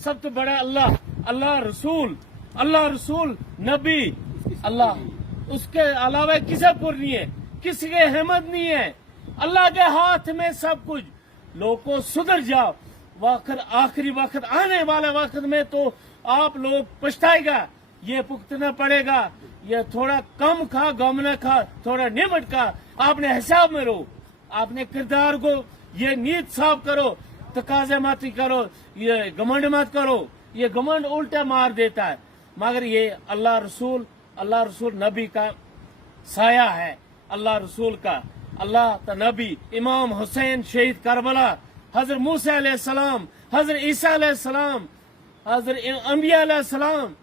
सब तो बड़ा अल्लाह, अल्लाह रसूल नबी, अल्लाह, उसके अलावा किसी पर नहीं है, किसी के हिम्मत नहीं है। अल्लाह के हाथ में सब कुछ। लोगों सुधर जाओ, आखिरी वक्त आने वाले वक्त में तो आप लोग पछताएगा, ये भुगतना पड़ेगा। ये थोड़ा कम खा, गम न खा, थोड़ा निमट खा, आपने हिसाब में रहो, आपने किरदार को ये नीयत साफ करो, तकाजे मत करो, ये घमंड मत करो। ये घमंड उल्टा मार देता है। मगर ये अल्लाह रसूल नबी का साया है, अल्लाह रसूल का, अल्लाह का नबी इमाम हुसैन शहीद करबला, हजरत मूसा अलैहिस्सलाम, हजरत ईसा अलैहिस्सलाम, हजरत अंबिया अलैहिस्सलाम,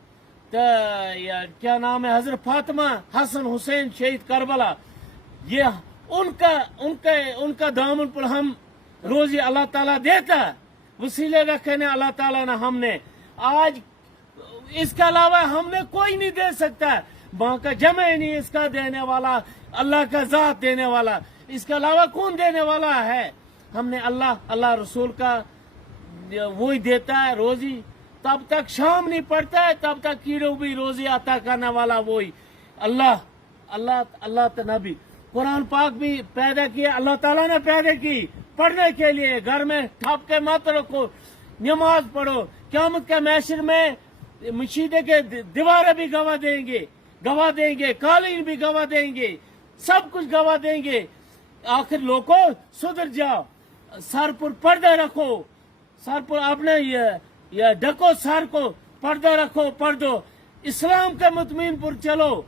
क्या नाम है, हजरत फातिमा, हसन हुसैन शहीद करबला। ये उनका दामन पर हम रोजी अल्लाह ताला देता, वसीले रखे ने अल्लाह ताला ने हमने। आज इसके अलावा हमने कोई नहीं दे सकता। माँ का जमा ही नहीं इसका देने वाला, अल्लाह का जात देने वाला, इसके अलावा कौन देने वाला है। हमने अल्लाह रसूल का वही देता है रोजी। तब तक शाम नहीं पड़ता है, तब तक कीड़ों भी रोजी आता करने वाला वही अल्लाह तो नबी। कुरान पाक भी पैदा किया, अल्लाह ताला ने पैदा की पढ़ने के लिए। घर में ठप के मत रखो, नमाज पढ़ो। क़यामत के महशर में मशीदे के दीवारें भी गवाह देंगे, कालीन भी गवाह देंगे, सब कुछ गवाह देंगे। आखिर लोगों सुधर जाओ, सर पर पर्दा रखो, सर पर अपने ये ढको, सर को पर्दा रखो, पर्दो इस्लाम के मुतमीन पर चलो।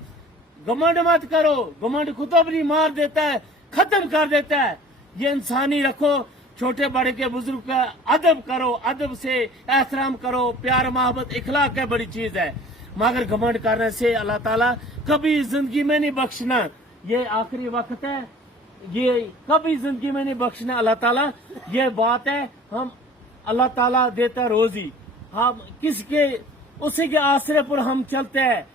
घमंड मत करो, घमंड खुतबरी मार देता है, खत्म कर देता है। ये इंसानी रखो, छोटे बड़े के बुजुर्ग का अदब करो, अदब से एहतराम करो, प्यार मोहब्बत इखलाक है बड़ी चीज है। मगर घमंड करने से अल्लाह ताला कभी जिंदगी में नहीं बख्शना। ये आखिरी वक्त है, ये कभी जिंदगी में नहीं बख्शना अल्लाह ताला। ये बात है, हम अल्लाह ताला देता रोजी, हम किसके उसी के आसरे पर हम चलते हैं।